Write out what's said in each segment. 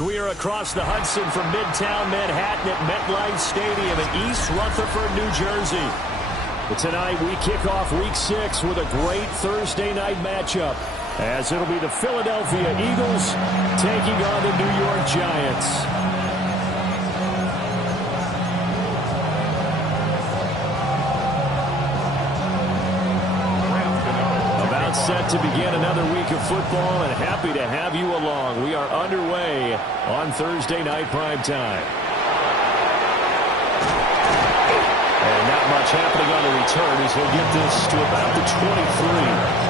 We are across the Hudson from Midtown Manhattan at MetLife Stadium in East Rutherford, New Jersey. But tonight we kick off Week 6 with a great Thursday night matchup, as it'll be the Philadelphia Eagles taking on the New York Giants. Set to begin another week of football, and happy to have you along. We are underway on Thursday night primetime. And not much happening on the return as he'll get this to about the 23.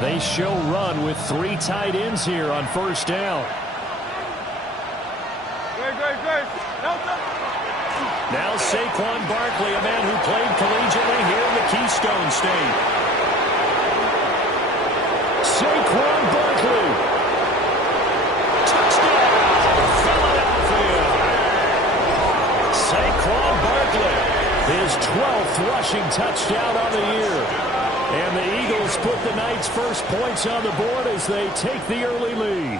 They show run with 3 tight ends here on first down. Now Saquon Barkley, a man who played collegiately here in the Keystone State. Saquon Barkley. Touchdown, Philadelphia. Saquon Barkley, his 12th rushing touchdown on the year. And the Eagles put the Knights' first points on the board as they take the early lead.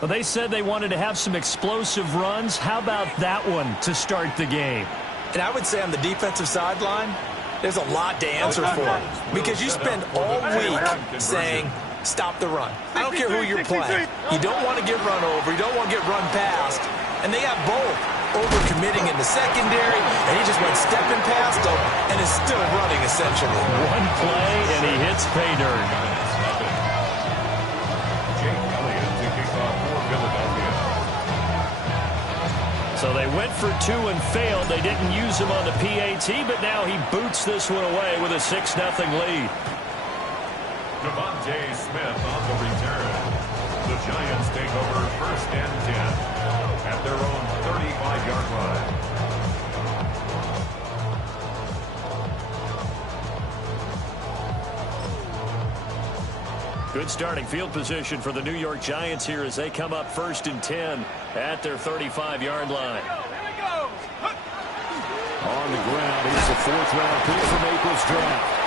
Well, they said they wanted to have some explosive runs. How about that one to start the game? And I would say on the defensive sideline, there's a lot to answer for. Because you spend all week saying, stop the run. I don't care who you're playing. You don't want to get run over. You don't want to get run past. And they have both. Over-committing in the secondary, and he just went stepping past them and is still running, essentially. One play, and he hits pay dirt. So they went for 2 and failed. They didn't use him on the PAT, but now he boots this one away with a 6-0 lead. Devontae Smith on the return. The Giants take over 1st and 10. At their own 35-yard line. Good starting field position for the New York Giants here as they come up 1st and 10 at their 35-yard line. On the ground, he's a 4th-round pick from April's draft.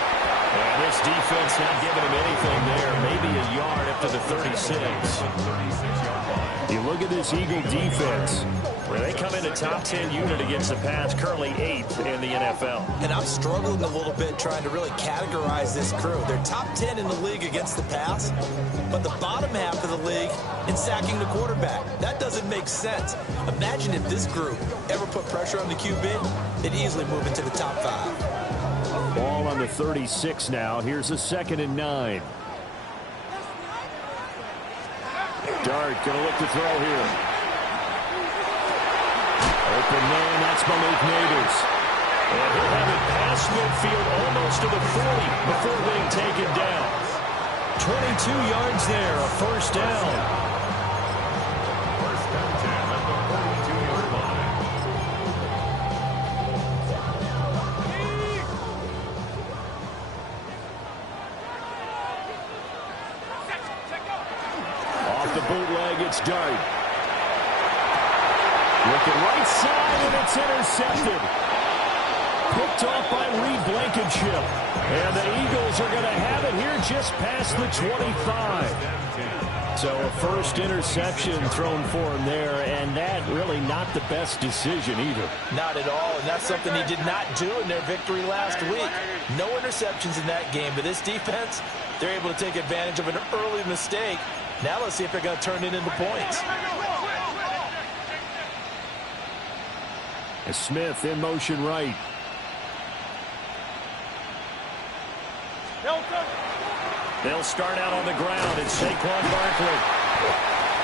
And this defense not giving him anything there. Maybe a yard up to the 36. You look at this Eagle defense, where they come in a top 10 unit against the pass, currently 8th in the NFL. And I'm struggling a little bit trying to really categorize this crew. They're top 10 in the league against the pass, but the bottom half of the league in sacking the quarterback. That doesn't make sense. Imagine if this group ever put pressure on the QB, they'd easily move into the top 5. Ball on the 36 now. Here's a 2nd and 9. Dart going to look to throw here. Open man, that's Malik Nabers. And he'll have it past midfield almost to the 40 before being taken down. 22 yards there, a 1st down. 1st and 10 at the 42-yard line. Off the bootleg, it's Dart. Looking right side, and it's intercepted. Picked off by Reed Blankenship. And the Eagles are going to have it here just past the 25. So a first interception thrown for him there, and that really not the best decision either. Not at all, and that's something he did not do in their victory last week. No interceptions in that game, but this defense, they're able to take advantage of an early mistake. Now let's see if they're going to turn it into points. Smith in motion right. They'll start out on the ground. It's Saquon Barkley.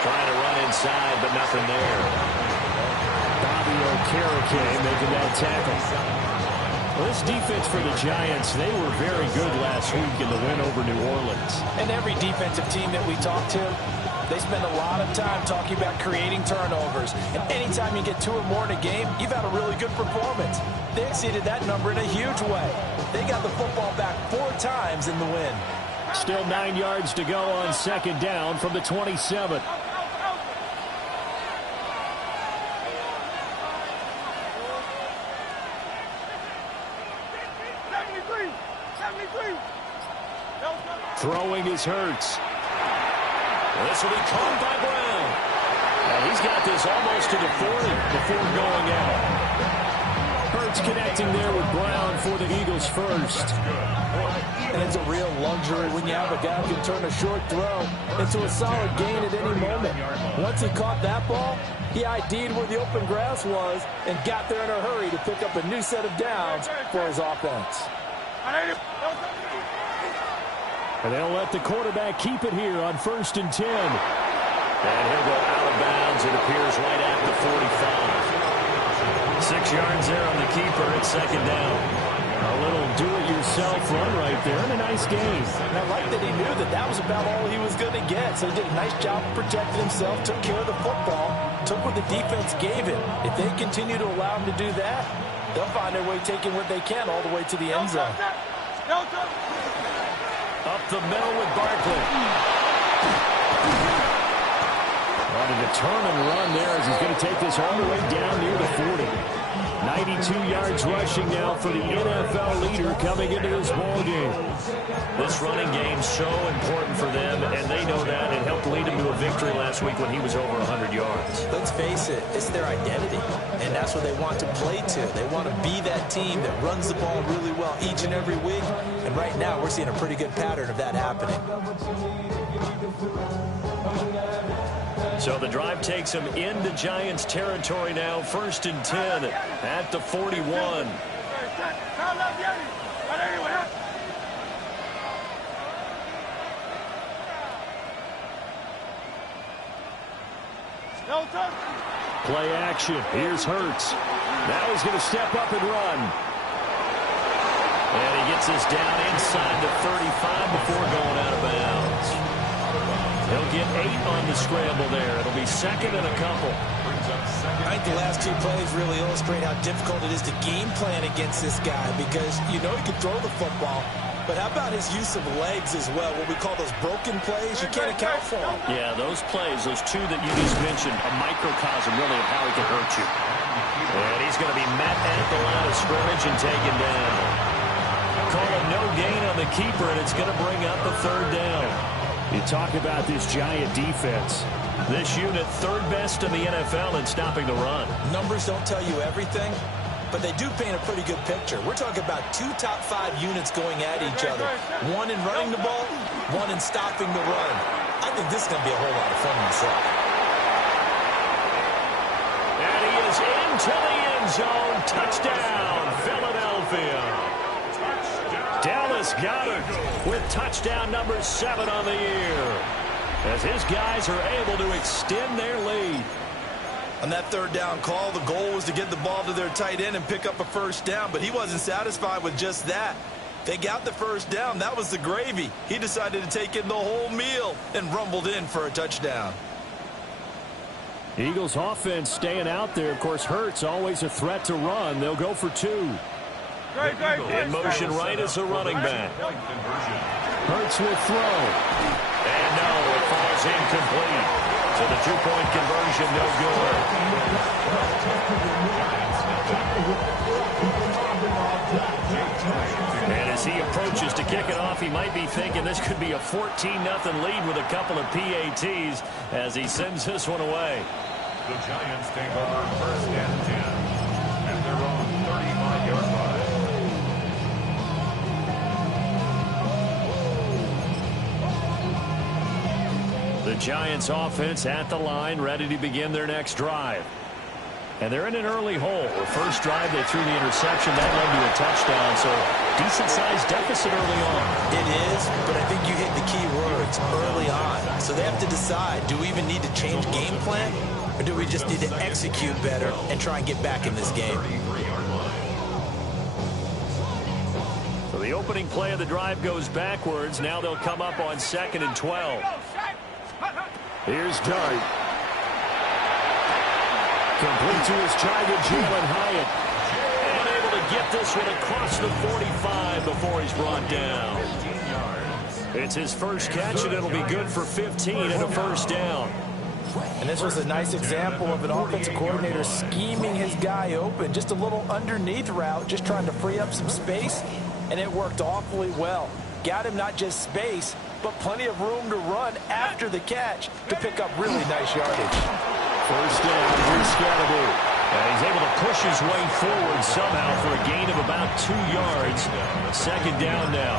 Trying to run inside, but nothing there. Bobby Okereke making that tackle. Well, this defense for the Giants, they were very good last week in the win over New Orleans. And every defensive team that we talk to, they spend a lot of time talking about creating turnovers. And anytime you get 2 or more in a game, you've had a really good performance. They exceeded that number in a huge way. They got the football back 4 times in the win. Still 9 yards to go on 2nd down from the 27. Throwing is Hurts. This will be caught by Brown. And he's got this almost to the 40 before going out. Hurts connecting there with Brown for the Eagles first. And it's a real luxury when you have a guy who can turn a short throw into a solid gain at any moment. Once he caught that ball, he ID'd where the open grass was and got there in a hurry to pick up a new set of downs for his offense. And they'll let the quarterback keep it here on 1st and 10. And he'll go out of bounds, it appears, right at the 45. 6 yards there on the keeper. It's 2nd down. A little do-it-yourself run right there, and a nice game. And I like that he knew that that was about all he was going to get. So he did a nice job protecting himself, took care of the football, took what the defense gave him. If they continue to allow him to do that, they'll find their way taking what they can all the way to the end zone. Up the middle with Barkley. Wanting to turn and run there as he's going to take this all the way down near the 40. 92 yards rushing now for the NFL leader coming into this ball game. This running game so important for them, and they know that. It helped lead them to a victory last week when he was over 100 yards. Let's face it, it's their identity, and that's what they want to play to. They want to be that team that runs the ball really well each and every week, and right now we're seeing a pretty good pattern of that happening. So the drive takes them into Giants territory now. 1st and 10 at the 41. Play action. Here's Hurts. Now he's going to step up and run. And he gets this down inside the 35 before going out of bounds. He'll get 8 on the scramble there. It'll be 2nd and a couple. I think the last 2 plays really illustrate how difficult it is to game plan against this guy because you know he can throw the football, but how about his use of legs as well, what we call those broken plays? You can't account for them. Yeah, those plays, those 2 that you just mentioned, a microcosm really of how he can hurt you. And he's going to be met at the line of scrimmage and taken down. Call a no gain on the keeper, and it's going to bring up a 3rd down. You talk about this Giant defense. This unit 3rd best in the NFL in stopping the run. Numbers don't tell you everything, but they do paint a pretty good picture. We're talking about 2 top 5 units going at each other. 1 in running the ball, 1 in stopping the run. I think this is going to be a whole lot of fun myself. And he is into the end zone. Touchdown, Philadelphia. Dallas Goedert with touchdown number 7 on the year, as his guys are able to extend their lead. On that 3rd down call, the goal was to get the ball to their tight end and pick up a 1st down, but he wasn't satisfied with just that. They got the 1st down. That was the gravy. He decided to take in the whole meal and rumbled in for a touchdown. Eagles offense staying out there. Of course, Hurts always a threat to run. They'll go for 2. In motion right as a running back. Hurts will throw. And no, it falls incomplete. So the 2-point conversion no good. And as he approaches to kick it off, he might be thinking this could be a 14-0 lead with a couple of PATs as he sends this one away. The Giants take over 1st and 10 at their own 35-yard line. The Giants offense at the line, ready to begin their next drive. And they're in an early hole. The first drive, they threw the interception. That led to a touchdown, so decent-sized deficit early on. It is, but I think you hit the key words, early on. So they have to decide, do we even need to change game plan, or do we just need to execute better and try and get back in this game? So the opening play of the drive goes backwards. Now they'll come up on 2nd and 12. Here's Dart. Complete to his target, Jalen Hyatt. Unable to get this one across the 45 before he's brought down. It's his first catch, and it'll be good for 15 and a 1st down. And this was a nice example of an offensive coordinator scheming his guy open. Just a little underneath route, just trying to free up some space, and it worked awfully well. Got him not just space, but plenty of room to run after the catch to pick up really nice yardage. First down, here's Scatterby. And he's able to push his way forward somehow for a gain of about 2 yards. Second down now.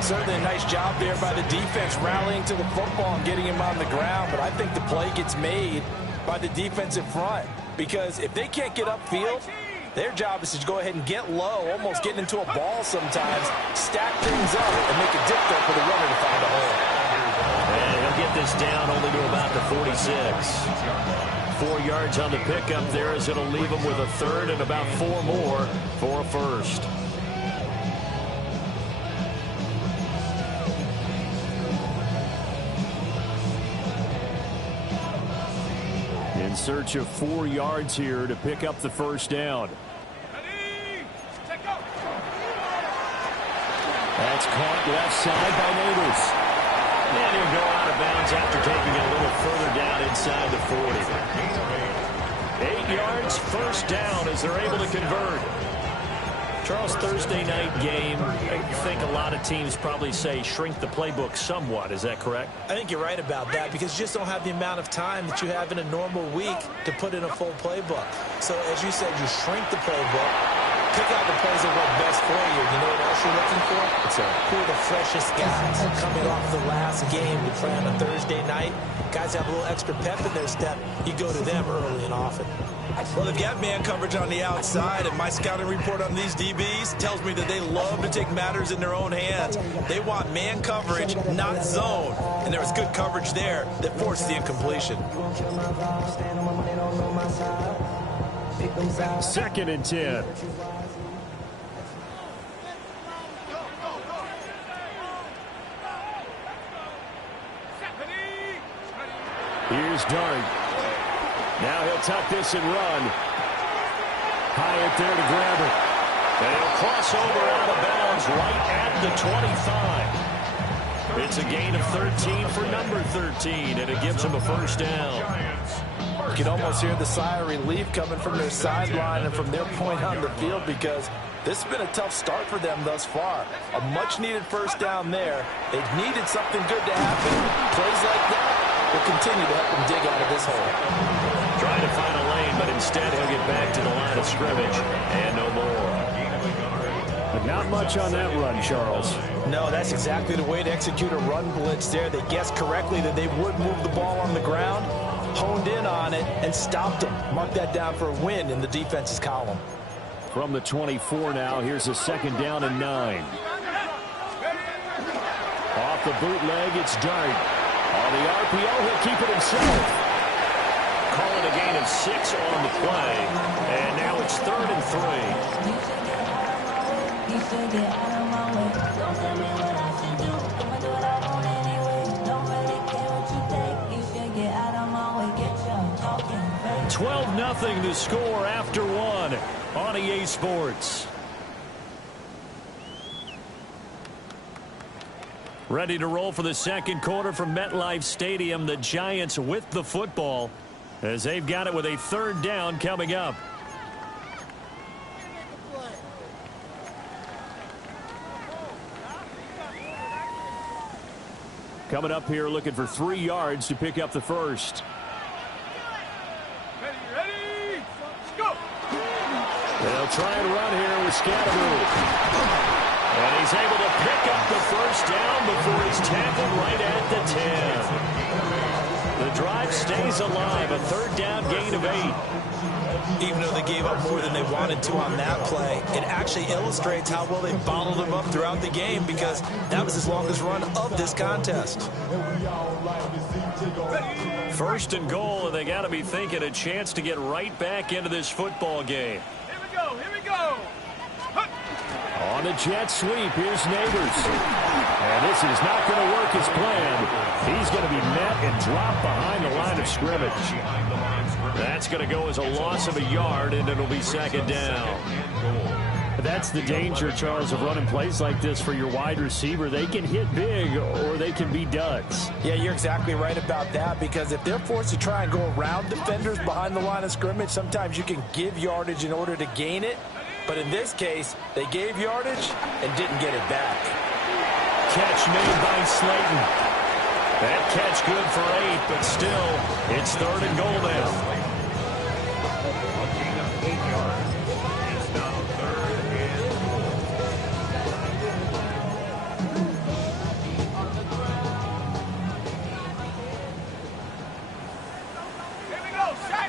Certainly a nice job there by the defense rallying to the football and getting him on the ground, but I think the play gets made by the defensive front because if they can't get upfield, their job is to go ahead and get low, almost getting into a ball sometimes, stack things up, and make it difficult for the runner to find a hole. And he'll get this down only to about the 46. 4 yards on the pickup there as it'll leave him with a third and about 4 more for a first. In search of 4 yards here to pick up the first down. That's caught left side by Neighbors. And he'll go out of bounds after taking it a little further down inside the 40. 8 yards, first down as they're able to convert. Charles, Thursday night game, I think a lot of teams probably say shrink the playbook somewhat. Is that correct? I think you're right about that because you just don't have the amount of time that you have in a normal week to put in a full playbook. So, as you said, you shrink the playbook, pick out the plays that work best for you. You know what else you're looking for? Who are the freshest guys coming off the last game to play on a Thursday night? Guys have a little extra pep in their step. You go to them early and often. Well, they've got man coverage on the outside, and my scouting report on these DBs tells me that they love to take matters in their own hands. They want man coverage, not zone. And there was good coverage there that forced the incompletion. 2nd and 10. Here's Dart. Now he'll tuck this and run. Hyatt there to grab it. And he'll cross over out of bounds right at the 25. It's a gain of 13 for number 13, and it gives him a first down. You can almost hear the sigh of relief coming from their sideline and from their point on the field because this has been a tough start for them thus far. A much-needed first down there. They've needed something good to happen. Plays like that will continue to help them dig out of this hole. Trying to find a lane, but instead he'll get back to the line of scrimmage and no more. But not much on that run, Charles. No, that's exactly the way to execute a run blitz there. They guessed correctly that they would move the ball on the ground, honed in on it, and stopped them. Mark that down for a win in the defense's column. From the 24 now, here's a 2nd down and 9. Off the bootleg, it's Dart. On the RPO, he'll keep it himself. Calling a gain of 6 on the play. And now it's 3rd and 3. 12-0 to score after 1 on EA Sports. Ready to roll for the second quarter from MetLife Stadium. The Giants with the football as they've got it with a 3rd down coming up. Coming up here looking for 3 yards to pick up the first. Ready, go! They'll try and run here with Scatterby. And he's able to pick up the first down before he's tackled right at the 10. The drive stays alive, a 3rd down gain of 8. Even though they gave up more than they wanted to on that play, it actually illustrates how well they bottled them up throughout the game because that was his longest run of this contest. 1st and goal, and they got to be thinking a chance to get right back into this football game. Here we go, here we go! On the jet sweep, here's Neighbors. And this is not going to work as planned. He's going to be met and dropped behind the line of scrimmage. That's going to go as a loss of a yard, and it'll be 2nd down. That's the danger, Charles, of running plays like this for your wide receiver. They can hit big or they can be duds. Yeah, you're exactly right about that because if they're forced to try and go around defenders behind the line of scrimmage, sometimes you can give yardage in order to gain it. But in this case, they gave yardage and didn't get it back. catch made by Slayton. That catch good for 8, but still, it's 3rd and goal now. A gain of 8 yards. It's now 3rd and goal. Here we go, set.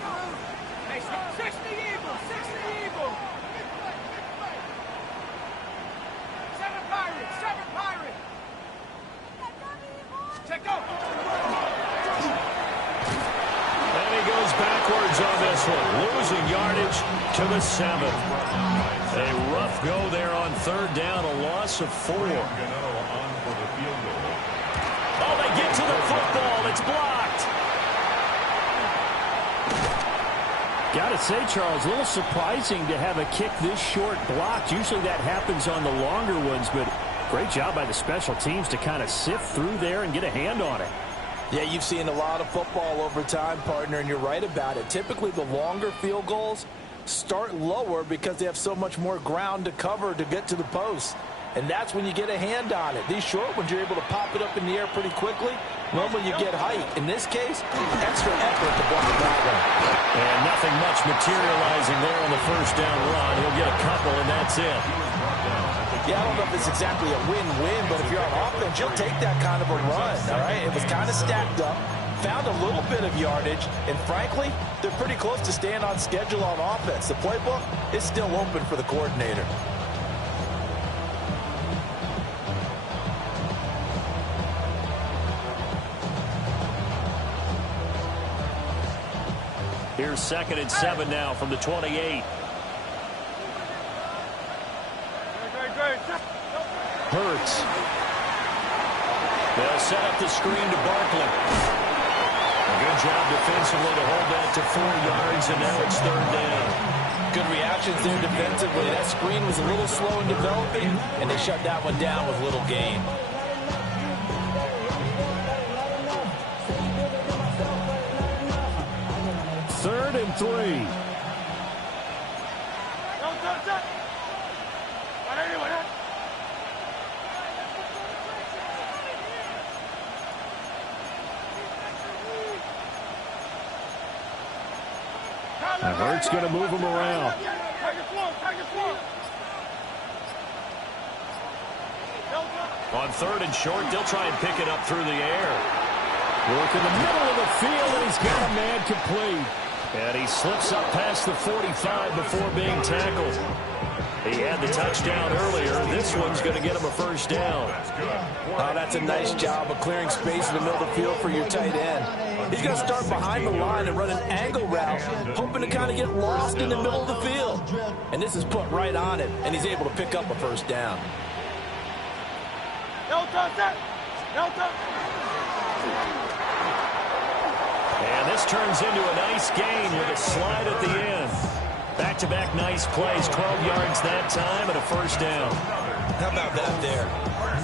Hey, 60 Eagles, 60 Eagles. 7 Pirates, 7 Pirates. Check out. And he goes backwards on this one, losing yardage to the 7. A rough go there on 3rd down, a loss of 4. Gennaro on for the field goal. Oh, they get to the football. It's blocked. Got to say, Charles, a little surprising to have a kick this short blocked. Usually that happens on the longer ones, but great job by the special teams to kind of sift through there and get a hand on it. Yeah, you've seen a lot of football over time, partner, and you're right about it. Typically, the longer field goals start lower because they have so much more ground to cover to get to the post. And that's when you get a hand on it. These short ones, you're able to pop it up in the air pretty quickly. Normally, you get height. In this case, extra effort to block that one. And nothing much materializing there on the 1st down run. He'll get a couple, and that's it. Yeah, I don't know if it's exactly a win-win, but if you're on offense, you'll take that kind of a run, all right? It was kind of stacked up, found a little bit of yardage, and frankly, they're pretty close to staying on schedule on offense. The playbook is still open for the coordinator. Here's 2nd and 7 now from the 28. Hurts. They'll set up the screen to Barkley. A good job defensively to hold that to 4 yards, and now it's 3rd down. Good reactions there defensively. That screen was a little slow in developing, and they shut that one down with little gain. Third and 3. And Hurts going to move him around. On 3rd and short, they'll try and pick it up through the air. Work in the middle of the field, and he's got a man complete. And he slips up past the 45 before being tackled. He had the touchdown earlier. This one's going to get him a 1st down. Oh, that's a nice job of clearing space in the middle of the field for your tight end. He's going to start behind the line and run an angle route, hoping to kind of get lost in the middle of the field. And this is put right on it, and he's able to pick up a 1st down. And this turns into a nice gain with a slide at the end. Back-to-back nice plays, 12 yards that time, and a 1st down. How about that there?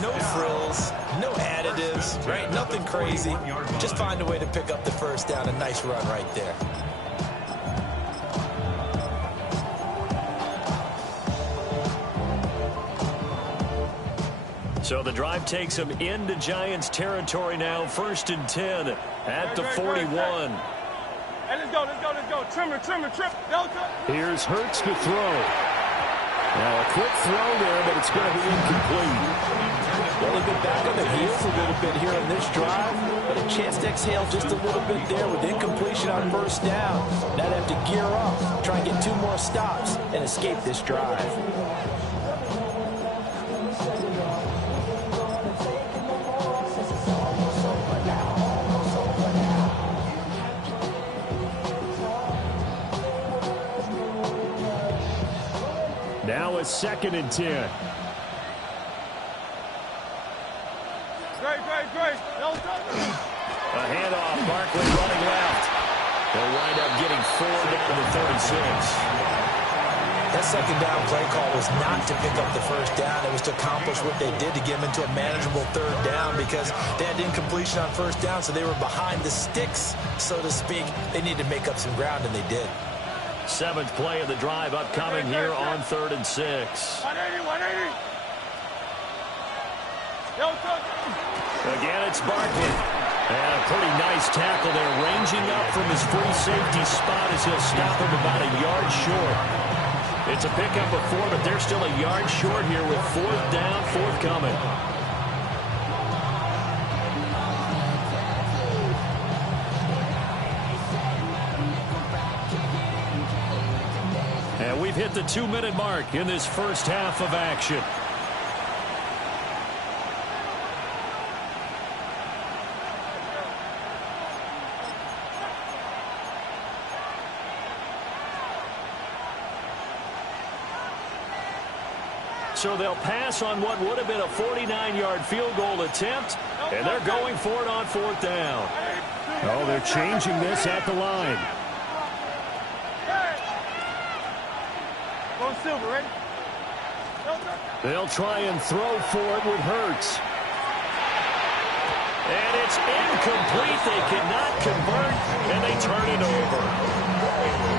No frills, no additives, right? Nothing crazy. Just find a way to pick up the 1st down. A nice run right there. So the drive takes him into Giants territory now. 1st and 10 at the 41. Hey, let's go. Trimmer, trip. Delta. Here's Hurts to throw. Now a quick throw there, but it's going to be incomplete. Well, they've been back on the heels a little bit here on this drive, but a chance to exhale just a little bit there with incompletion on 1st down. Now they have to gear up, try and get 2 more stops, and escape this drive. Now it's 2nd and 10. Great. A handoff, Barkley running left. They'll wind up getting 4 down to the 36. That 2nd down play call was not to pick up the 1st down. It was to accomplish what they did to get them into a manageable 3rd down because they had incompletion on 1st down, so they were behind the sticks, so to speak. They needed to make up some ground, and they did. 7th play of the drive upcoming here on 3rd and 6. 180. Again, it's Barkley. And a pretty nice tackle there, ranging up from his free safety spot as he'll stop him about a yard short. It's a pickup of 4, but they're still a yard short here with 4th down, forthcoming. And we've hit the 2-minute mark in this first half of action. So they'll pass on what would have been a 49-yard field goal attempt, and they're going for it on 4th down. Oh, they're changing this at the line. Silver, ready? They'll try and throw for it with Hurts. And it's incomplete. They cannot convert, and they turn it over.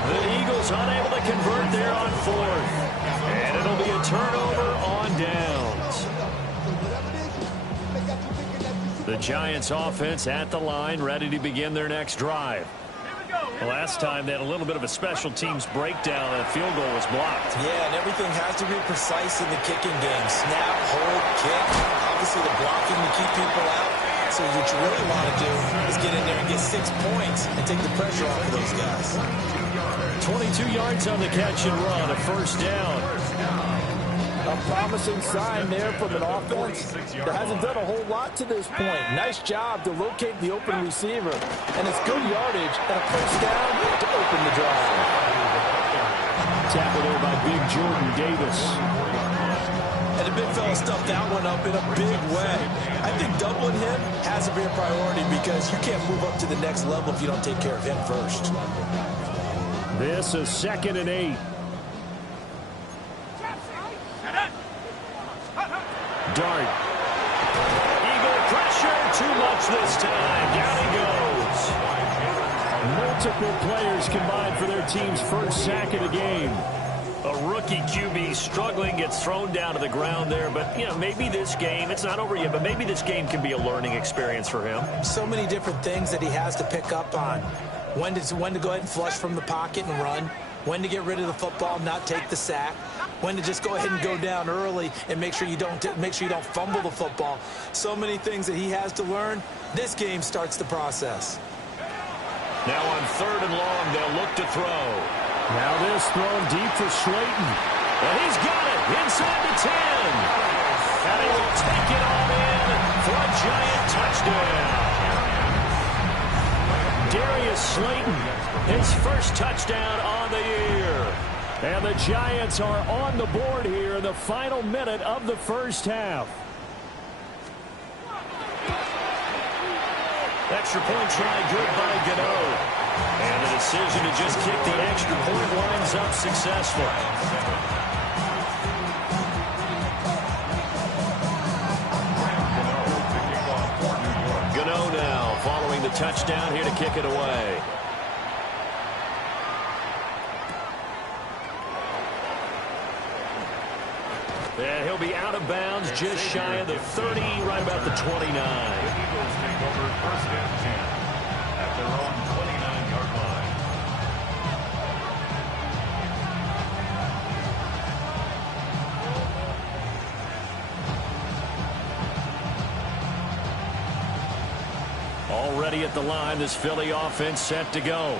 The Eagles unable to convert there on 4th. And it'll be a turnover on downs. The Giants offense at the line, ready to begin their next drive. Last time they had a little bit of a special teams breakdown and a field goal was blocked. Yeah, and everything has to be precise in the kicking game. Snap, hold, kick. Obviously the blocking to keep people out. So what you really want to do is get in there and get 6 points and take the pressure off of those guys. 22 yards on the catch and run, a 1st down. A promising sign there from an offense that hasn't done a whole lot to this point. Nice job to locate the open receiver. And it's good yardage and a 1st down to open the drive. Tackle there by Big Jordan Davis. And the big fella stuffed that one up in a big way. I think doubling him has to be a priority because you can't move up to the next level if you don't take care of him first. This is 2nd and 8. Dart. Eagle pressure, too much this time. Down he goes. Multiple players combined for their team's first sack of the game. A rookie QB struggling, gets thrown down to the ground there. But, you know, maybe this game, it's not over yet, but maybe this game can be a learning experience for him. So many different things that he has to pick up on. When to go ahead and flush from the pocket and run. When to get rid of the football, not take the sack. When to just go ahead and go down early and make sure you don't fumble the football. So many things that he has to learn. This game starts the process. Now on 3rd and long, they'll look to throw. Now this thrown deep for Slayton. And he's got it inside the 10. And he will take it all in for a Giant touchdown. Darius Slayton, his first touchdown on the year. And the Giants are on the board here in the final minute of the first half. Extra point try good by Gano. And the decision to just kick the extra point winds up successful. Gano now following the touchdown here to kick it away. And he'll be out of bounds just shy of the 30, right about the 29. The Eagles take over 1st and 10 at their own 29-yard line. Already at the line, this Philly offense set to go.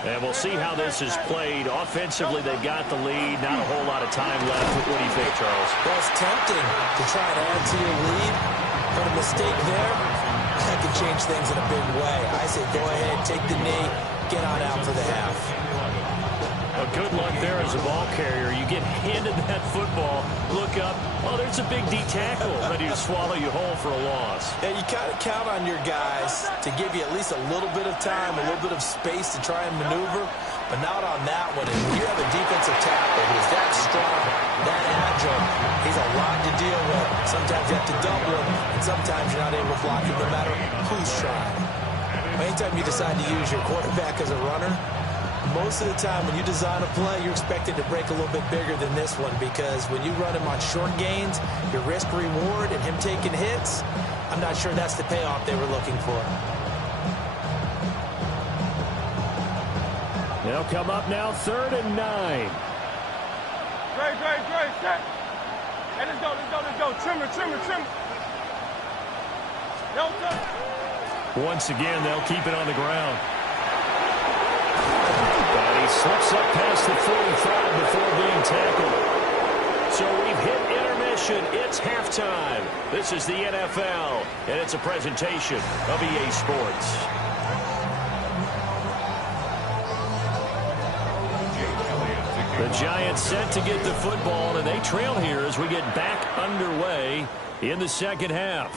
And we'll see how this is played. Offensively, they've got the lead. Not a whole lot of time left. What do you think, Charles? Well, it's tempting to try and add to your lead, but a mistake there, that could change things in a big way. I say go ahead, take the knee, get on out for the half. Well, good luck there as a ball carrier. You get handed that football, look up, oh, there's a big D tackle ready to swallow you whole for a loss. Yeah, you kind of count on your guys to give you at least a little bit of time, a little bit of space to try and maneuver, but not on that one. And when you have a defensive tackle who's that strong, that agile, he's a lot to deal with. Sometimes you have to double him, and sometimes you're not able to block him no matter who's trying. Anytime you decide to use your quarterback as a runner, most of the time when you design a play, you're expected to break a little bit bigger than this one because when you run him on short gains, your risk-reward and him taking hits, I'm not sure that's the payoff they were looking for. They'll come up now 3rd and 9. Dre, set. Hey, let's go. Trim it. Don't touch. Once again, they'll keep it on the ground. And he slips up past the 45 before being tackled. So we've hit intermission. It's halftime. This is the NFL, and it's a presentation of EA Sports. The Giants set to get the football, and they trail here as we get back underway in the second half.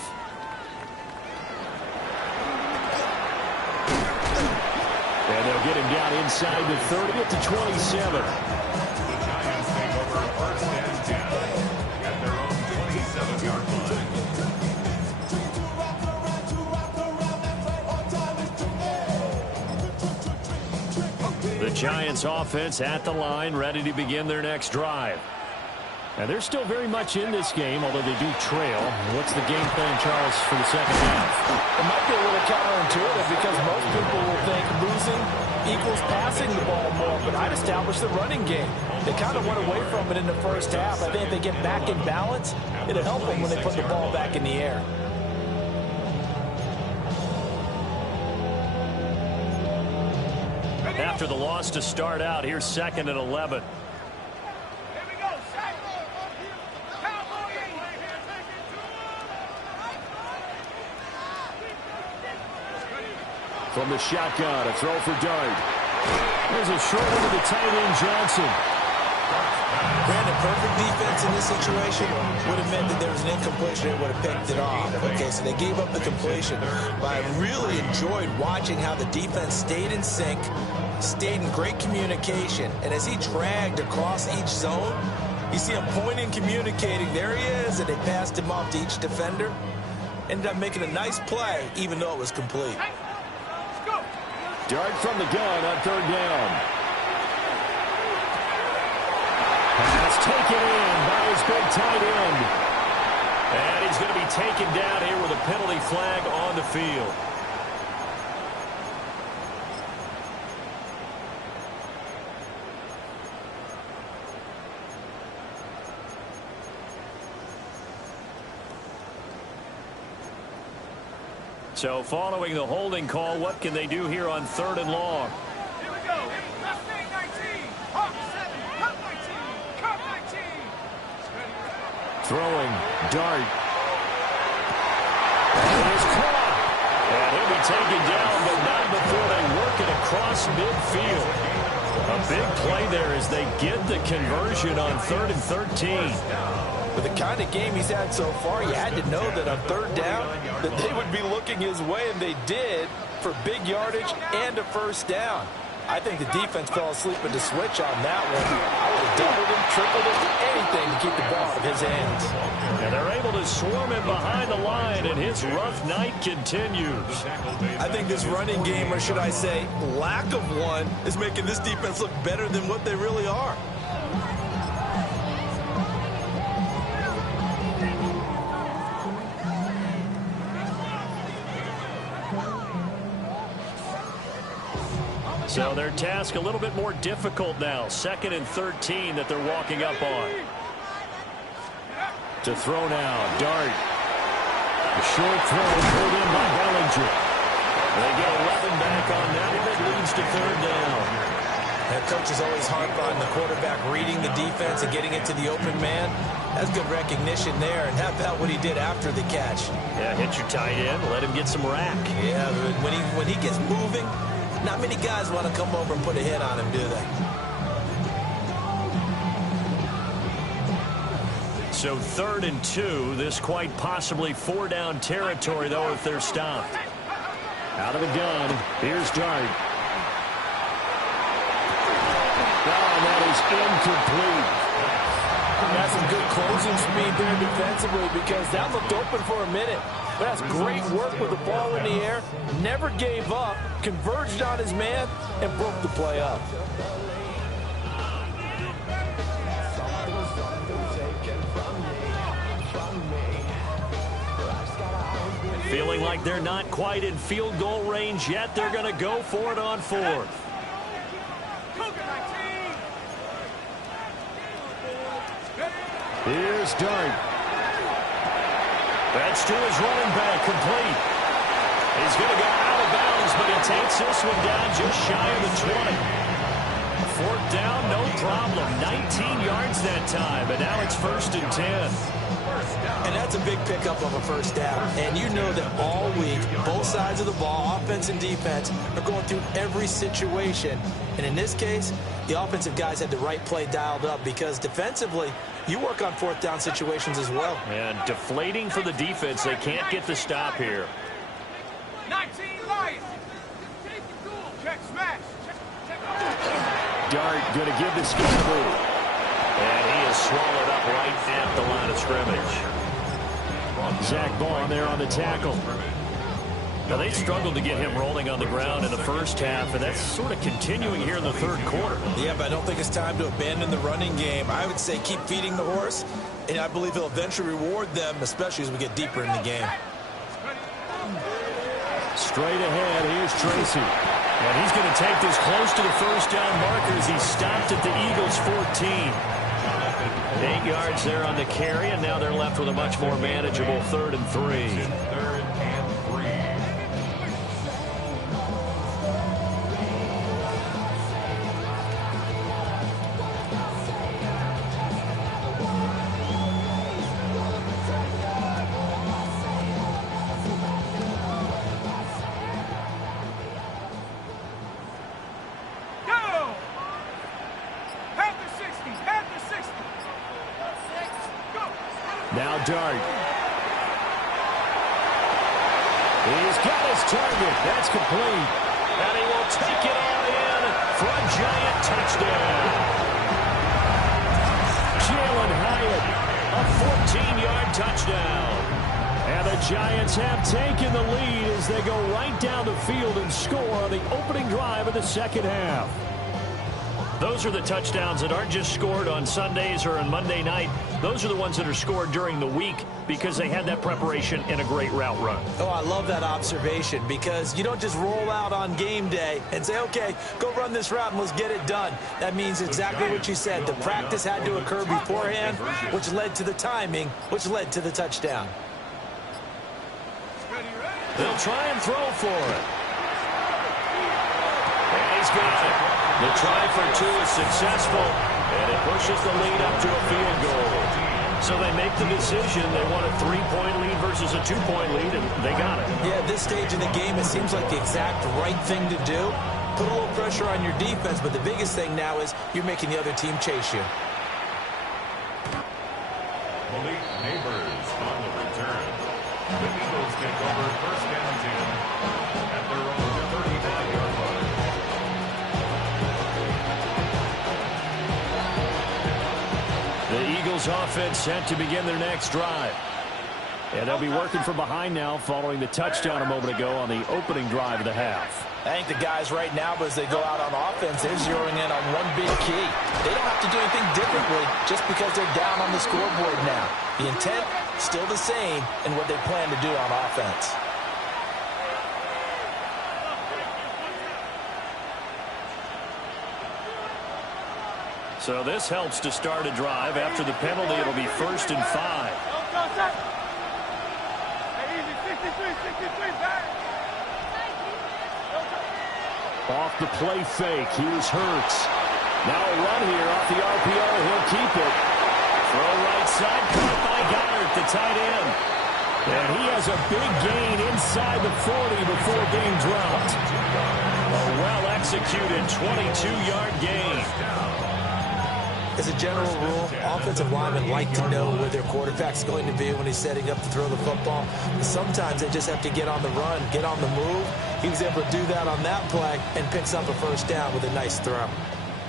And they'll get him down inside the 30 at the 27. The Giants take over 1st and 10 at their own 27-yard line. The Giants offense at the line, ready to begin their next drive. And they're still very much in this game, although they do trail. What's the game plan, Charles, for the second half? It might be a little counterintuitive because most people will think losing equals passing the ball more, but I'd establish the running game. They kind of went away from it in the first half. I think if they get back in balance, it'll help them when they put the ball back in the air. After the loss to start out, here's 2nd and 11. Here we go, set. Cowboy. From the shotgun, a throw for Dart. There's a short one to the tight end, Johnson. Granted, perfect defense in this situation would have meant that there was an incompletion and would have picked it off. Okay, so they gave up the completion. But I really enjoyed watching how the defense stayed in sync, stayed in great communication, and as he dragged across each zone, you see him pointing, communicating. There he is, and they passed him off to each defender. Ended up making a nice play, even though it was complete. Dart from the gun on 3rd down. Pass taken in by his big tight end. And he's going to be taken down here with a penalty flag on the field. So following the holding call, what can they do here on 3rd and long? Here we go. Mustang 19. Hawk 7. Cup 19. Cup 19. Throwing, Dart. And it is caught. And he'll be taken down, but not before they work it across midfield. A big play there as they get the conversion on 3rd and 13. With the kind of game he's had so far, you had to know that on 3rd down that they would be looking his way, and they did, for big yardage and a 1st down. I think the defense fell asleep at the switch on that one. I would have doubled him, tripled him, anything to keep the ball out of his hands. And they're able to swarm him behind the line, and his rough night continues. I think this running game, or should I say lack of one, is making this defense look better than what they really are. So their task a little bit more difficult now. 2nd and 13 that they're walking up on. To throw now, Dart. A short throw pulled in by Bellinger. They get 11 back on that one. It leads to 3rd down. That coach is always harp on the quarterback reading the defense and getting it to the open man. That's good recognition there. And how about what he did after the catch? Yeah, hit your tight end. Let him get some rack. Yeah, when he gets moving, not many guys want to come over and put a hit on him, do they? So 3rd and 2. This quite possibly 4-down territory, though, if they're stopped. Out of the gun, here's Dart. And that is incomplete. Got some good closing speed there defensively because that looked open for a minute. But that's great work with the ball in the air. Never gave up, converged on his man, and broke the play up. Feeling like they're not quite in field goal range yet. They're going to go for it on fourth. Here's Dart. That's to his running back, complete. He's going to go out of bounds, but he takes this one down just shy of the 20. Fourth down, no problem. 19 yards that time, and now it's 1st and 10. And that's a big pickup of a first down. And you know that all week, both sides of the ball, offense and defense, are going through every situation. And in this case, the offensive guys had the right play dialed up because defensively, you work on fourth down situations as well. And deflating for the defense. They can't get the stop here. 19 Lions. Check smash. Dart going to give this complete. And he is swallowed up right at the line of scrimmage. Zach Baun there on the tackle. Now, they struggled to get him rolling on the ground in the first half, and that's sort of continuing here in the third quarter. Yeah, but I don't think it's time to abandon the running game. I would say keep feeding the horse, and I believe he'll eventually reward them, especially as we get deeper in the game. Straight ahead, here's Tracy. And he's going to take this close to the first down marker as he stopped at the Eagles' 14. 8 yards there on the carry, and now they're left with a much more manageable 3rd and 3. 3rd and 3. Now Dart. He's got his target. That's complete. And he will take it all in for a giant touchdown. Jalen Hyatt, a 14-yard touchdown. And the Giants have taken the lead as they go right down the field and score on the opening drive of the second half. Those are the touchdowns that aren't just scored on Sundays or on Monday night. Those are the ones that are scored during the week because they had that preparation and a great route run. Oh, I love that observation because you don't just roll out on game day and say, okay, go run this route and let's get it done. That means exactly what you said. The practice had to occur beforehand, which led to the timing, which led to the touchdown. They'll try and throw for it. And he's got it. The try for two is successful, and it pushes the lead up to a field goal. So they make the decision. They want a 3-point lead versus a 2-point lead, and they got it. Yeah, at this stage in the game, it seems like the exact right thing to do. Put a little pressure on your defense, but the biggest thing now is you're making the other team chase you. Malik Neighbors on the return. The Eagles take over 1st and 10 at their own 35-yard line. The Eagles offense set to begin their next drive. And they'll be working from behind now following the touchdown a moment ago on the opening drive of the half. I think the guys right now, as they go out on offense, they're zeroing in on one big key. They don't have to do anything differently just because they're down on the scoreboard now. The intent, still the same in what they plan to do on offense. So this helps to start a drive. After the penalty, it'll be 1st and 5. Off the play fake. Here's Hurts. Now a run here off the RPO. He'll keep it. Throw right side. Caught by Goddard, the tight end. And he has a big gain inside the 40 before being dropped. A well-executed 22-yard gain. As a general rule, offensive linemen like to know where their quarterback's going to be when he's setting up to throw the football. But sometimes they just have to get on the run, get on the move. He was able to do that on that play and picks up a first down with a nice throw.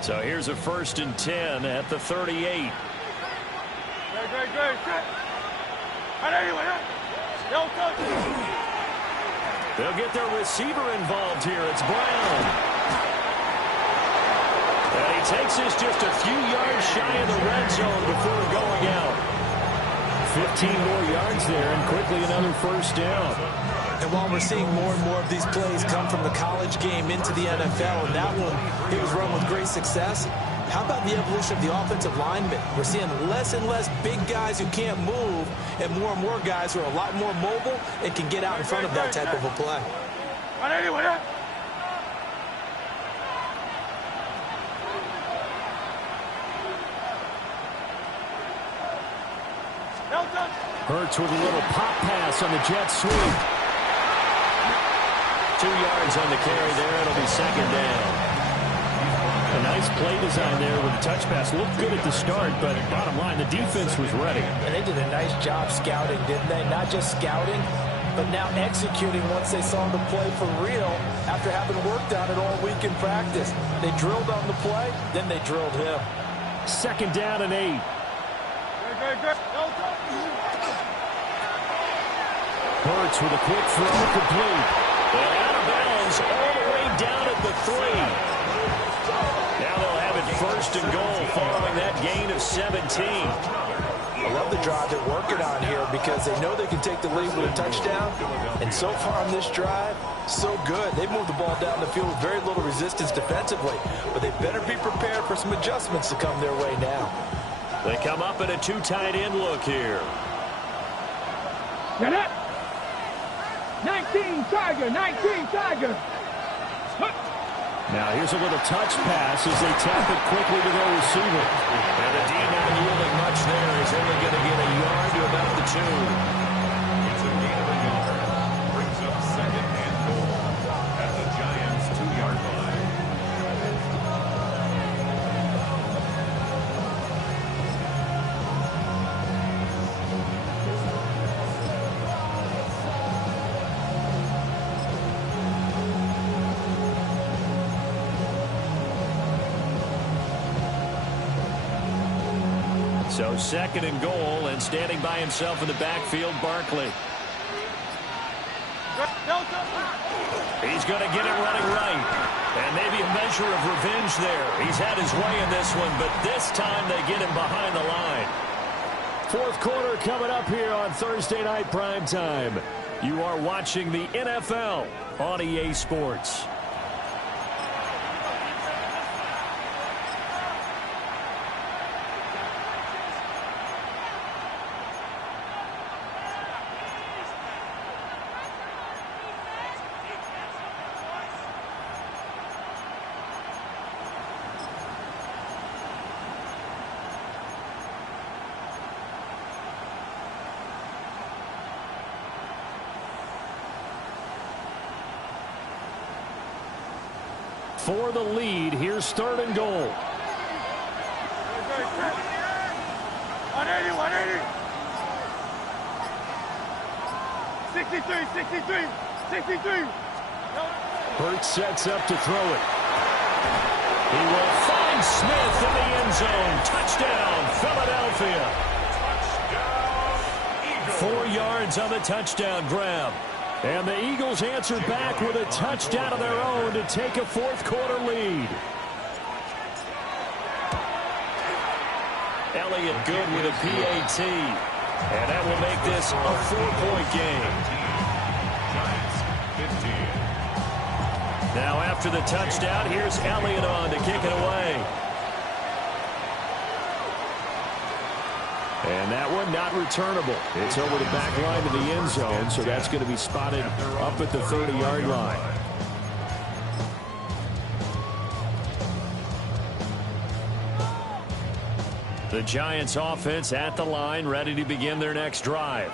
So here's a 1st and 10 at the 38. They'll get their receiver involved here. It's Brown. And he takes this just a few yards shy of the red zone before going out. 15 more yards there, and quickly another first down. And while we're seeing more and more of these plays come from the college game into the NFL, and that one, he was run with great success, how about the evolution of the offensive linemen? We're seeing less and less big guys who can't move and more guys who are a lot more mobile and can get out in front of that type of a play. Hurts with a little pop pass on the jet sweep. 2 yards on the carry there. It'll be second down. A nice play design there with the touch pass. Looked good at the start, but bottom line, the defense was ready. And they did a nice job scouting, didn't they? Not just scouting, but now executing once they saw the play for real after having worked on it all week in practice. They drilled on the play, then they drilled him. Second down and 8. Hurts with a quick throw, complete. And out of bounds all the way down at the 3. Now they'll have it first and goal following that gain of 17. I love the drive they're working on here because they know they can take the lead with a touchdown. And so far on this drive, so good. They've moved the ball down the field with very little resistance defensively. But they better be prepared for some adjustments to come their way now. They come up in a 2 tight end look here. Get up! 19 Tiger, 19 Tiger. Now here's a little touch pass as they tap it quickly to their receiver. And the D not yielding much there. He's only going to get a yard to about the 2. It's a gain of a yard. Brings up second and goal at the Giants' 2-yard line. So second and goal, and standing by himself in the backfield, Barkley. He's going to get it running right. And maybe a measure of revenge there. He's had his way in this one, but this time they get him behind the line. Fourth quarter coming up here on Thursday Night Primetime. You are watching the NFL on EA Sports. For the lead, here's third and goal. 180. 63. Hurts sets up to throw it. He will find Smith in the end zone. Touchdown, Philadelphia. 4 yards on the touchdown grab. And the Eagles answer back with a touchdown of their own to take a fourth quarter lead. Elliott good with a PAT. And that will make this a 4-point game. Giants 15. Now after the touchdown, here's Elliott on to kick it away. And that one not returnable. It's over the back line of the end zone, so that's going to be spotted up at the 30-yard line. The Giants offense at the line, ready to begin their next drive.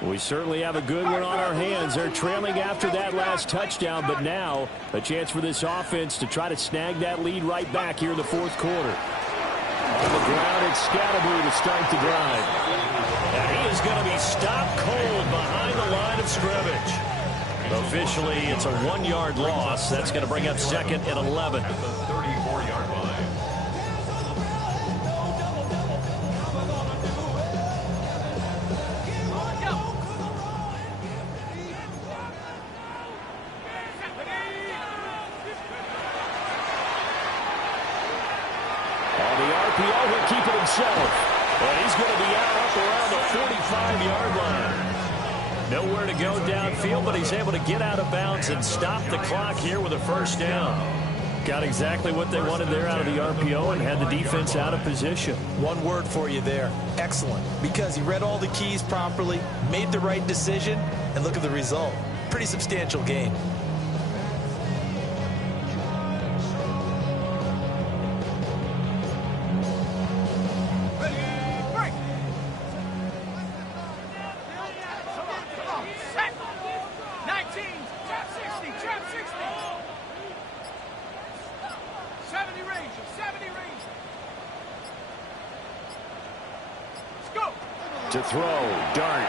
We certainly have a good one on our hands. They're trailing after that last touchdown, but now a chance for this offense to try to snag that lead right back here in the fourth quarter. On the ground, it's Scatterby to start the drive. And he is going to be stopped cold behind the line of scrimmage. Officially, it's a 1-yard loss. That's going to bring up second and 11. At the 34-yard line. RPO. He'll keep it himself. And he's going to be out up around the 45-yard line. Nowhere to go downfield, but he's able to get out of bounds and stop the clock here with a first down. Got exactly what they wanted there out of the RPO and had the defense out of position. One word for you there, excellent, because he read all the keys properly, made the right decision, and look at the result. Pretty substantial gain. To throw, Dart.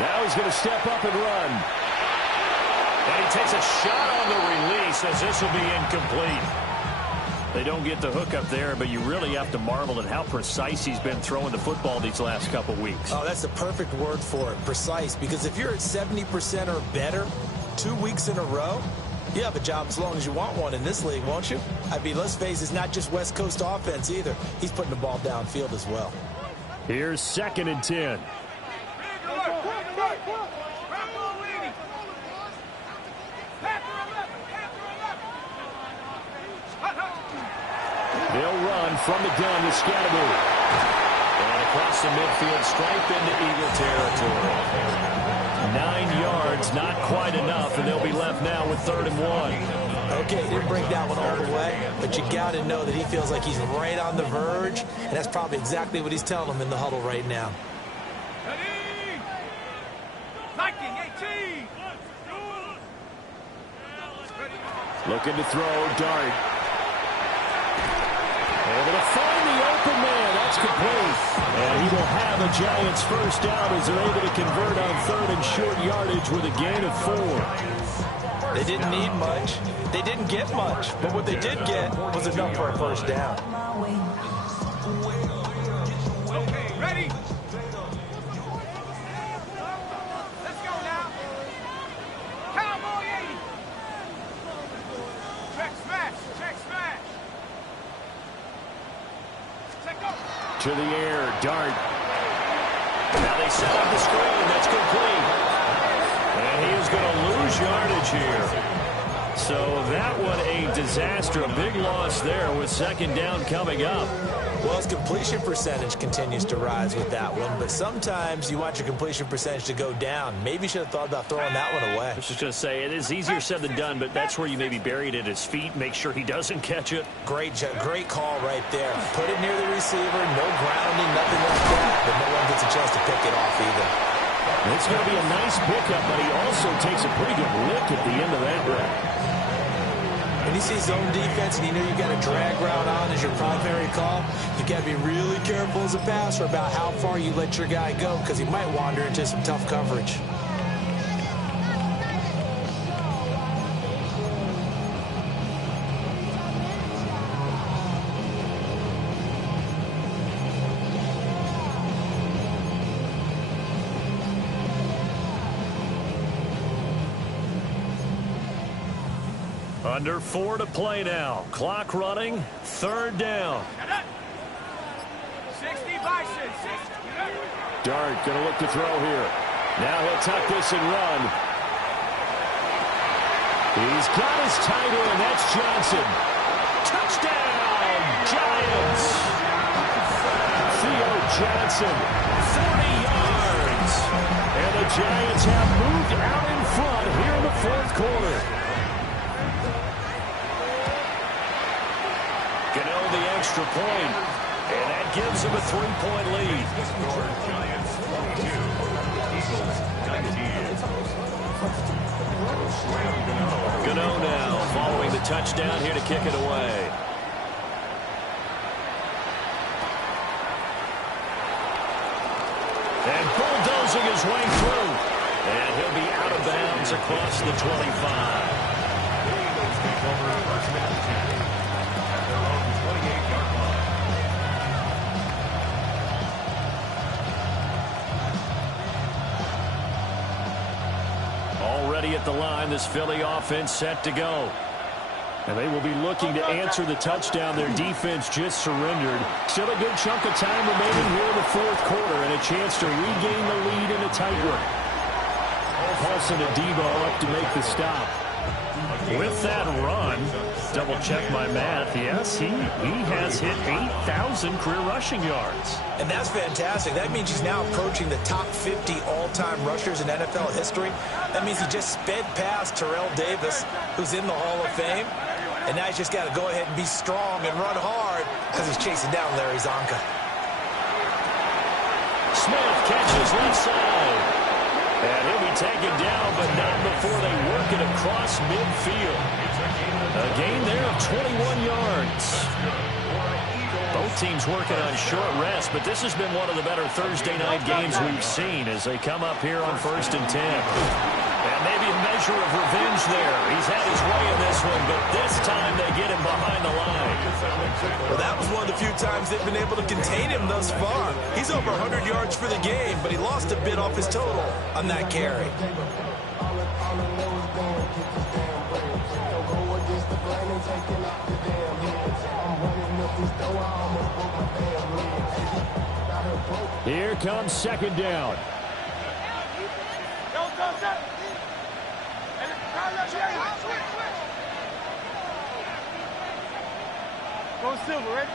Now he's going to step up and run. And he takes a shot on the release as this will be incomplete. They don't get the hook up there, but you really have to marvel at how precise he's been throwing the football these last couple weeks. Oh, that's the perfect word for it, precise, because if you're at 70% or better 2 weeks in a row, you have a job as long as you want one in this league, won't you? I mean, let's face it, it's not just West Coast offense either. He's putting the ball downfield as well. Here's 2nd and 10. They'll run from the gun with Scatterby. And across the midfield stripe into Eagle territory. 9 yards, not quite enough, and they'll be left now with 3rd and 1. Okay, he didn't break that one all the way, but you got to know that he feels like he's right on the verge, and that's probably exactly what he's telling them in the huddle right now. Ready? Viking 18. Looking to throw, Dart. Able to find the open man. That's complete. And he will have a Giants first down as they're able to convert on 3rd and short yardage with a gain of 4. They didn't need much. They didn't get much. But what they did get was enough for a first down. Okay, ready? Let's go now. Cowboy 80. Check smash. Check smash. Check go. To the air, Dart. Now they set up the screen. That's complete. And he is going to lose yardage here. So that one a disaster. A big loss there with 2nd down coming up. Well, his completion percentage continues to rise with that one, but sometimes you want your completion percentage to go down. Maybe you should have thought about throwing that one away. I was just going to say, it is easier said than done, but that's where you maybe bury it at his feet. Make sure he doesn't catch it. Great call right there. Put it near the receiver, no grounding, nothing like that, but no one gets a chance to pick it off either. It's going to be a nice pickup, but he also takes a pretty good lick at the end of that route. When you see zone defense and you know you got a drag route on as your primary call, you got to be really careful as a passer about how far you let your guy go because he might wander into some tough coverage. Under 4 to play now. Clock running. 3rd down. 60 Bison. 60. Dart going to look to throw here. Now he'll tuck this and run. He's got his tight end. That's Johnson. Touchdown, Giants. Theo Johnson, 40 yards. And the Giants have moved out in front here in the 4th quarter. Gano the extra point, and that gives him a 3-point lead. Giants 22, Eagles 19. Gano now following the touchdown here to kick it away. And bulldozing his way through. And he'll be out of bounds across the 25. The Eagles take over first and 10 at their own 28-yard line. Already at the line, this Philly offense set to go. And they will be looking to answer the touchdown their defense just surrendered. Still a good chunk of time remaining here in the fourth quarter and a chance to regain the lead in a tight one. Paulson to Debo up to make the stop. With that run, double-check my math, yes, he has hit 8,000 career rushing yards. And that's fantastic. That means he's now approaching the top 50 all-time rushers in NFL history. That means he just sped past Terrell Davis, who's in the Hall of Fame. And now he's just got to go ahead and be strong and run hard as he's chasing down Larry Zonka. Smith catches left side. And he'll be taken down, but not before they work it across midfield. A gain there of 21 yards. Both teams working on short rest, but this has been one of the better Thursday night games we've seen as they come up here on 1st and 10. And maybe a measure of revenge there. He's had his way in this one, but this time they get him behind the line. Well, that was one of the few times they've been able to contain him thus far. He's over 100 yards for the game, but he lost a bit off his total on that carry. Here comes 2nd down. Go Silver, ready?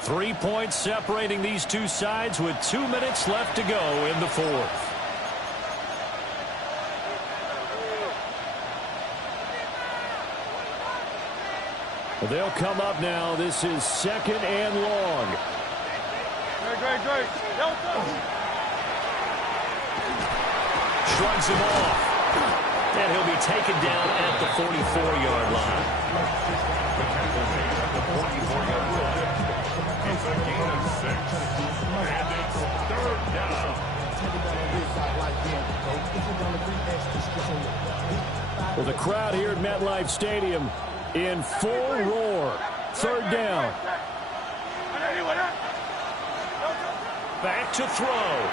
3 points separating these two sides with 2 minutes left to go in the fourth. They'll come up now. This is 2nd and long. Great. Shrugs him off. And he'll be taken down at the 44-yard line. It's a gain of 6. And it's 3rd down. Well, the crowd here at MetLife Stadium in full roar. 3rd down. Back to throw.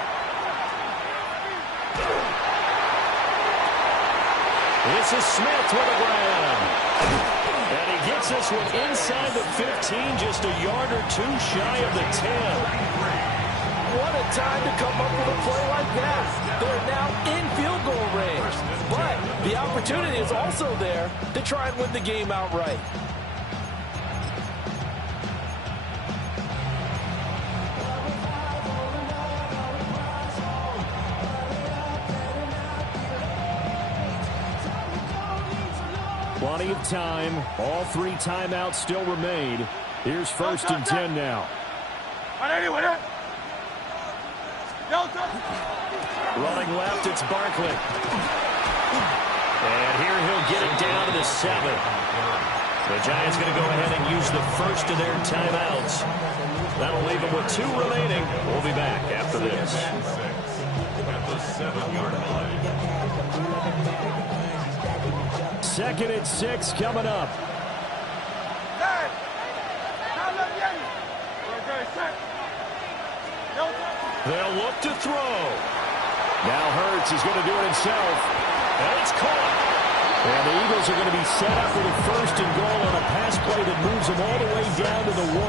This is Smith with a grab. And he gets this one inside the 15, just a yard or two shy of the 10. What a time to come up with a play like that. They're now in field goal range. But the opportunity is also there to try and win the game outright. Plenty of time. All 3 timeouts still remain. Here's 1st and 10 now. Running left, it's Barkley. And here he'll get it down to the 7. The Giants going to go ahead and use the first of their timeouts. That'll leave them with 2 remaining. We'll be back after this. At the 7-yard line. 2nd and 6 coming up. They'll look to throw. Now Hurts is going to do it himself. And it's caught. And the Eagles are going to be set up with a 1st and goal on a pass play that moves them all the way down to the 1.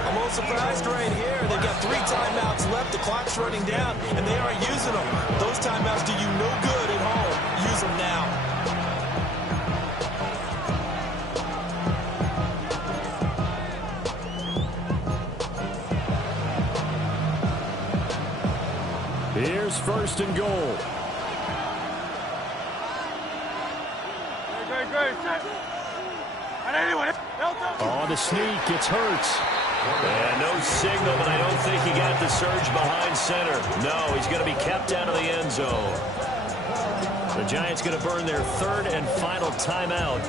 I'm a little surprised right here. They've got 3 timeouts left. The clock's running down, and they aren't using them. Those timeouts do you no good at home. Use them now. Here's 1st and goal. On the sneak, it's Hurts. And no signal, but I don't think he got the surge behind center. No, he's going to be kept out of the end zone. The Giants going to burn their 3rd and final timeout.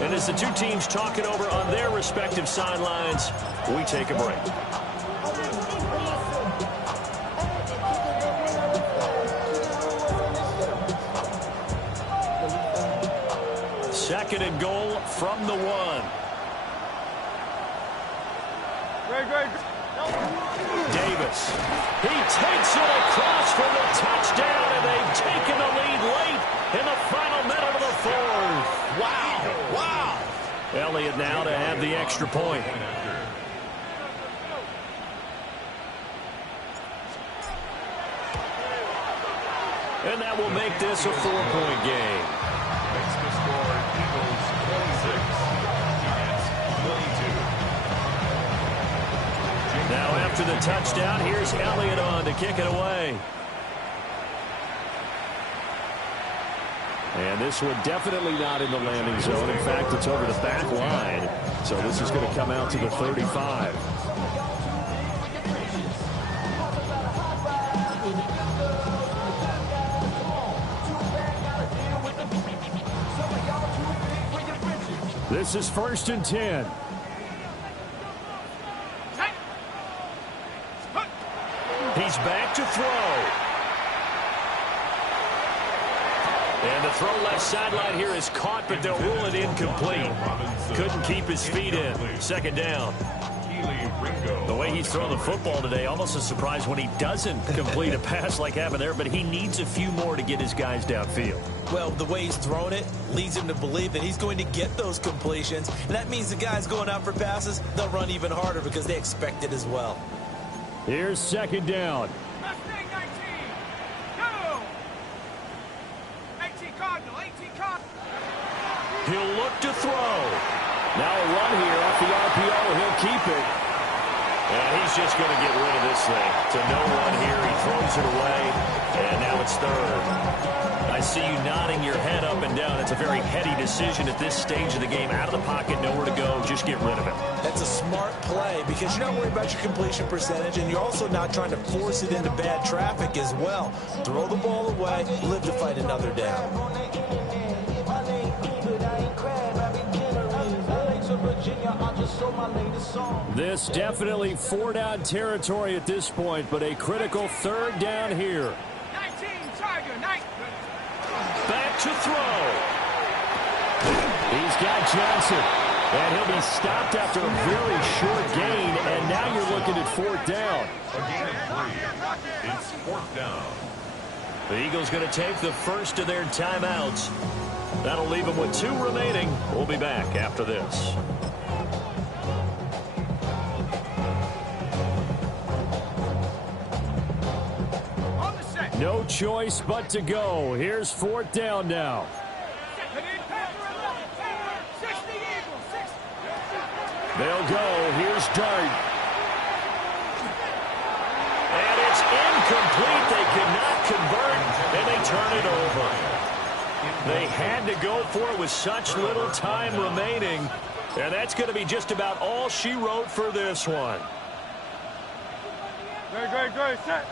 And as the 2 teams talk it over on their respective sidelines, we take a break. 2nd and goal from the 1. Davis. He takes it across for the touchdown, and they've taken the lead late it now to have the extra point. And that will make this a 4-point game. Makes the score Eagles 26, Giants 22. Now after the touchdown, here's Elliott on to kick it away. And this one definitely not in the landing zone. In fact, it's over the back line. So this is going to come out to the 35. This is 1st and 10. He's back to throw. And the throw left sideline here is caught, but they'll rule it incomplete. Couldn't keep his feet in. 2nd down. The way he's thrown the football today, almost a surprise when he doesn't complete a pass like happened there, but he needs a few more to get his guys downfield. Well, the way he's thrown it leads him to believe that he's going to get those completions. And that means the guys going out for passes, they'll run even harder because they expect it as well. Here's 2nd down. Mustang 19. Go. 18 Cardinal. 18 Cardinal. He'll look to throw. Now a run here off the RPO. He'll keep it. And he's just going to get rid of this thing. To no one here. He throws it away. And now it's 3rd. I see you nodding your head up and down. It's a very heady decision at this stage of the game. Out of the pocket, nowhere to go. Just get rid of it. That's a smart play because you're not worried about your completion percentage, and you're also not trying to force it into bad traffic as well. Throw the ball away, live to fight another down. This definitely 4-down territory at this point, but a critical 3rd down here. 19 Tiger. 19. Back to throw. He's got Johnson, and he'll be stopped after a very short gain, and now you're looking at 4th down. A gain of 3. It's 4th down. The Eagles going to take the first of their timeouts. That'll leave them with 2 remaining. We'll be back after this. No choice but to go. Here's 4th down now. They'll go. Here's Dart. And it's incomplete. They cannot convert, and they turn it over. They had to go for it with such little time remaining, and that's going to be just about all she wrote for this one. Good. Set.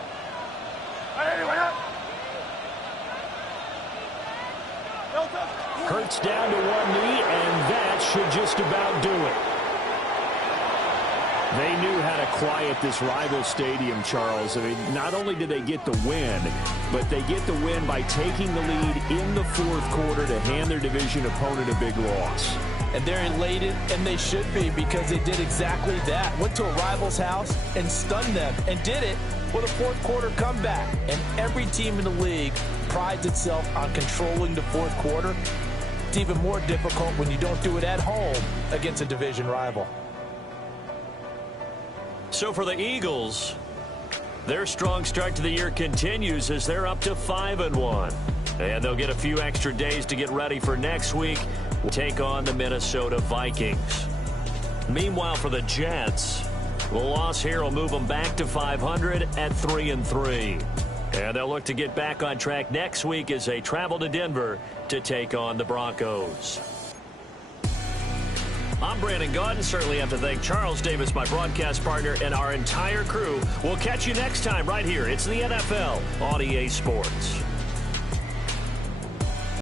Hurts down to one knee, and that should just about do it. They knew how to quiet this rival stadium, Charles. I mean, not only did they get the win, but they get the win by taking the lead in the 4th quarter to hand their division opponent a big loss. And they're elated, and they should be, because they did exactly that. Went to a rival's house and stunned them, and did it with a 4th quarter comeback. And every team in the league prides itself on controlling the 4th quarter. It's even more difficult when you don't do it at home against a division rival. So for the Eagles, their strong start to the year continues as they're up to 5-1. And they'll get a few extra days to get ready for next week. We'll take on the Minnesota Vikings. Meanwhile, for the Jets, the loss here will move them back to 500 at 3-3. And they'll look to get back on track next week as they travel to Denver to take on the Broncos. I'm Brandon Gaudin. Certainly have to thank Charles Davis, my broadcast partner, and our entire crew. We'll catch you next time right here. It's the NFL on EA Sports.